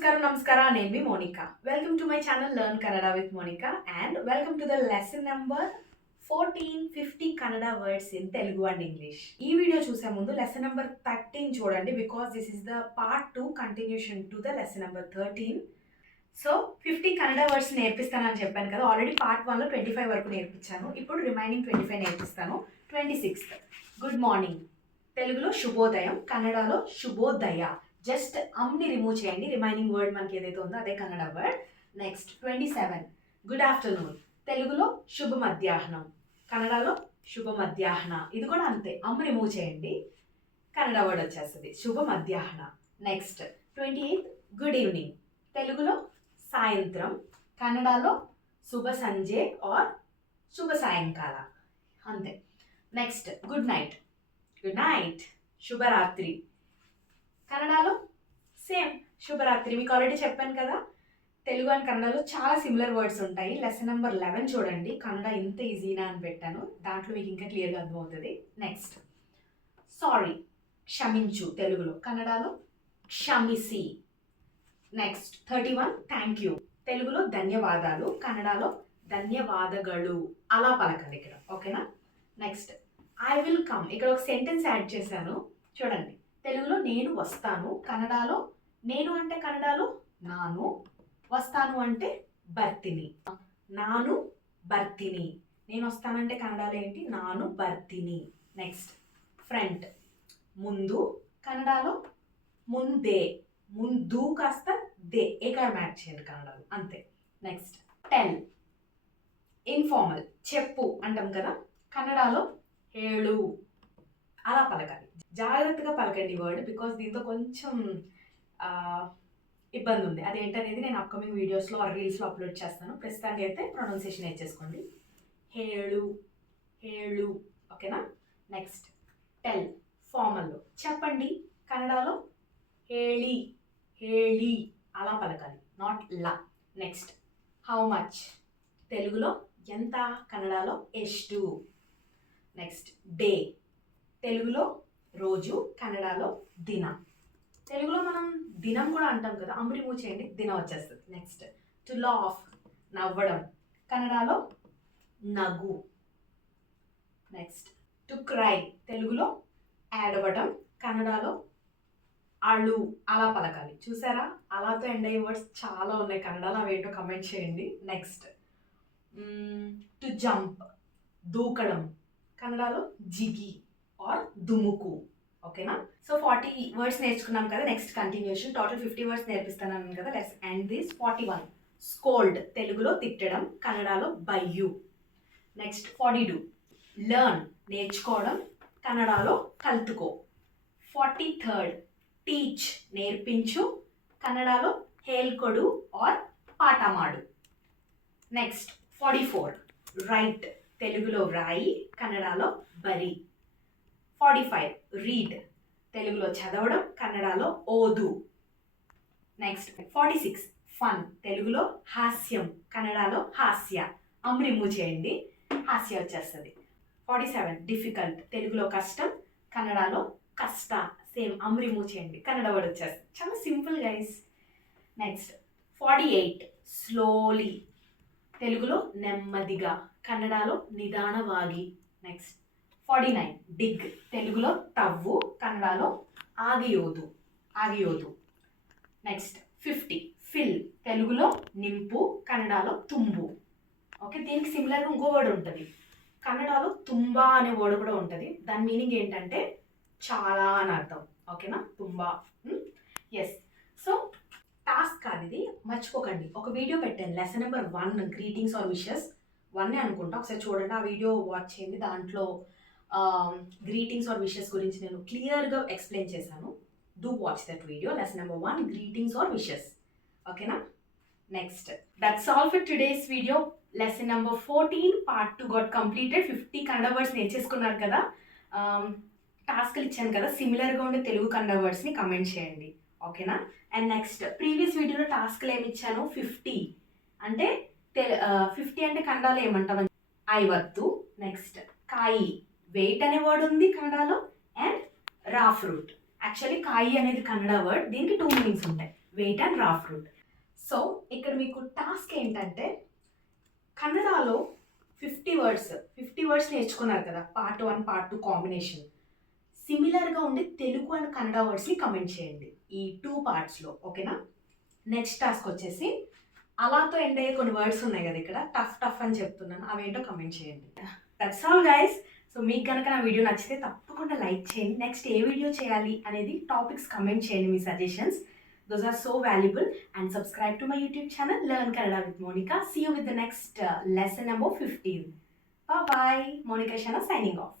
Namaskara. Name me Monica. Welcome to my channel Learn Kannada with Monica and welcome to the lesson number 1450 Kannada words in Telugu and English. ఈ video చూసే ముందు lesson number 13 చూడండి because this is the part 2 continuation to the lesson number 13. So 50 Kannada words నేర్పిస్తానని చెప్పాను కదా. Already part 1లో 25 వరకు నేర్పించాను. ఇప్పుడు రిమైనింగ్ 25 నేర్పిస్తాను. 26th గుడ్ మార్నింగ్, తెలుగులో శుభోదయం, కన్నడలో శుభోదయ. జస్ట్ అమ్ని రిమూవ్ చేయండి. రిమైనింగ్ వర్డ్ మనకి ఏదైతే ఉందో అదే Kannada word. Next 27 good afternoon, తెలుగులో శుభ మధ్యాహ్నం, కన్నడలో శుభ మధ్యాహ్న. ఇది కూడా అంతే, అమ్మ రిమూవ్ చేయండి, కన్నడ వర్డ్ వచ్చేస్తుంది శుభ మధ్యాహ్న. నెక్స్ట్ 28 గుడ్ ఈవినింగ్, తెలుగులో సాయంత్రం, కన్నడలో శుభ సంజే ఆర్ శుభ సాయంకాల, అంతే. Next good night, good night, శుభరాత్రి, కన్నడలో సేమ్ శుభరాత్రి. మీకు ఆల్రెడీ చెప్పాను కదా, తెలుగు అండ్ కన్నడలో చాలా సిమిలర్ వర్డ్స్ ఉంటాయి. లెసన్ నెంబర్ 11 చూడండి, కన్నడ ఇంత ఈజీనా అని పెట్టాను, దాంట్లో మీకు ఇంకా క్లియర్గా అర్థమవుతుంది. నెక్స్ట్ సారీ, క్షమించు, తెలుగులో, కన్నడలో క్షమిసి. నెక్స్ట్ 31 థ్యాంక్ యూ, తెలుగులో ధన్యవాదాలు, కన్నడలో ధన్యవాదಗಳು. అలా పలకండి ఇక్కడ, ఓకేనా. నెక్స్ట్ ఐ విల్ కమ్, ఇక్కడ ఒక సెంటెన్స్ యాడ్ చేశాను చూడండి. తెలుగులో నేను వస్తాను, కన్నడలో నేను అంటే కన్నడలో నాను, వస్తాను అంటే బర్తిని. నాను బర్తిని, నేను వస్తానంటే కన్నడలో ఏంటి, నాను బర్తిని. నెక్స్ట్ ఫ్రంట్, ముందు, కన్నడలో ముందే, ముందు కాస్త దే, ఏకాడ మ్యాచ్ చేయండి కన్నడలో, అంతే. నెక్స్ట్ టెల్, ఇన్ఫార్మల్, చెప్పు అంటాం కదా, కన్నడలో హేళు. అలా పలకాలి, జాగ్రత్తగా పలకండి వర్డ్, బికాస్ దీంతో కొంచెం ఇబ్బంది ఉంది. అదేంటనేది నేను అప్కమింగ్ వీడియోస్లో ఆర్ రీల్స్లో అప్లోడ్ చేస్తాను. ప్రస్తుతానికి అయితే ప్రొనౌన్సియేషన్ నేర్చేసుకోండి, హేళు, హేళు, ఓకేనా. నెక్స్ట్ టెల్, ఫార్మల్లో చెప్పండి, కన్నడలో హేళి, హేళి, అలా పలకాలి, not law. Next how much, తెలుగులో ఎంత, కన్నడలో ఎష్టు. నెక్స్ట్ డే, తెలుగులో రోజు, కన్నడలో దిన. తెలుగులో మనం దినం కూడా అంటాం కదా, అమ్మ రిమూవ్ చేయండి, దిన వచ్చేస్తుంది. నెక్స్ట్ టు లాఫ్, నవ్వడం, కన్నడలో నగు. నెక్స్ట్ టు క్రై, తెలుగులో ఏడవడం, కన్నడలో అళు. అలా పలకాలి, చూసారా, అలాతో ఎండ్ అయ్యే వర్డ్స్ చాలా ఉన్నాయి కన్నడలో, అవేంటో కమెంట్ చేయండి. నెక్స్ట్ టు జంప్, దూకడం, కన్నడలో జిగి ఆర్ దుముకు, ఓకేనా. సో 40 వర్డ్స్ నేర్చుకున్నాం కదా. నెక్స్ట్ కంటిన్యూషన్, టోటల్ 50 వర్డ్స్ నేర్పిస్తాను కదా. Let's end this. 41 స్కోల్డ్, తెలుగులో తిట్టడం, కన్నడలో బయ్యు. నెక్స్ట్ 42 లెర్న్, నేర్చుకోవడం, కన్నడలో కల్తుకో. 43 టీచ్, నేర్పించు, కన్నడలో హేల్కొడు ఆర్ పాఠమాడు. నెక్స్ట్ 44 రైట్, తెలుగులో వ్రాయి, కన్నడలో బరి. 45 రీడ్, తెలుగులో చదవడం, కన్నడలో ఓదు. నెక్స్ట్ 46 ఫన్, తెలుగులో హాస్యం, కన్నడలో హాస్య. అమ్ రిమూవ్ చేయండి, హాస్య వచ్చేస్తుంది. 47 డిఫికల్ట్, తెలుగులో కష్టం, కన్నడలో కష్ట. సేమ్, అమ్ రిమూవ్ చేయండి, కన్నడ వర్డ్ వచ్చేస్తుంది. చాలా సింపుల్ గైస్. నెక్స్ట్ 48 స్లోలీ, తెలుగులో నెమ్మదిగా, కన్నడలో నిదానವಾಗಿ. నెక్స్ట్ 49 డిగ్, తెలుగులో తవ్వు, కన్నడలో ఆగియోదు, ఆగియోదు. నెక్స్ట్ 50 ఫిల్, తెలుగులో నింపు, కన్నడలో తుంబు. ఓకే, దీనికి సిమిలర్గా ఇంకో వర్డ్ ఉంటుంది, కన్నడలో తుంబా అనే వర్డ్ కూడా ఉంటుంది. దాని మీనింగ్ ఏంటంటే చాలా అని అర్థం, ఓకేనా, తుంబా. ఎస్, సో టాస్క్ కాదు ఇది, మర్చిపోకండి. ఒక వీడియో పెట్టాను, lesson number 1 greetings or wishes 1 అనుకుంటా, ఒకసారి చూడండి, ఆ వీడియో వాచ్ చేయండి. దాంట్లో గ్రీటింగ్స్ ఆర్ విషెస్ గురించి నేను క్లియర్గా ఎక్స్ప్లెయిన్ చేశాను. Do watch that video, lesson number 1 greetings or wishes, ఓకేనా. Next that's all for today's video. Lesson number 14 part 2 got completed. 50 Kannada words నేర్చేసుకున్నారు కదా. టాస్క్లు ఇచ్చాను కదా, సిమిలర్గా ఉండే తెలుగు కన్నడ వర్డ్స్ని కమెంట్ చేయండి, ఓకేనా. అండ్ నెక్స్ట్ ప్రీవియస్ వీడియోలో టాస్క్లు ఏమి ఇచ్చాను, 50 అంటే 50 అంటే కన్నడలో ఏమంటామని, ఐవత్తు. నెక్స్ట్ కాయి, వెయిట్ అనే వర్డ్ ఉంది కన్నడలో, అండ్ రా ఫ్రూట్. యాక్చువల్లీ కాయి అనేది కన్నడ వర్డ్, దీనికి 2 మీనింగ్స్ ఉంటాయి, వెయిట్ అండ్ రా ఫ్రూట్. సో ఇక్కడ మీకు టాస్క్ ఏంటంటే కన్నడలో 50 వర్డ్స్ నేర్చుకున్నారు కదా, పార్ట్ 1 పార్ట్ 2 కాంబినేషన్. సిమిలర్గా ఉండే తెలుగు అండ్ కన్నడ వర్డ్స్ని కమెంట్ చేయండి ఈ 2 పార్ట్స్లో, ఓకేనా. నెక్స్ట్ టాస్క్ వచ్చేసి అలాతో ఎండ్ అయ్యే కొన్ని వర్డ్స్ ఉన్నాయి కదా ఇక్కడ, టఫ్ అని చెప్తున్నాను, అవేంటో కమెంట్ చేయండి. That's all guys. సో మీకు కనుక నా వీడియో నచ్చితే తప్పకుండా లైక్ చేయండి. నెక్స్ట్ ఏ వీడియో చేయాలి అనేది టాపిక్స్ కమెంట్ చేయండి, మీ suggestions. Those are so valuable. And subscribe to my YouTube channel, Learn Kannada with Monica. See you with the next lesson number 15. Bye bye. Monica Sharma signing off.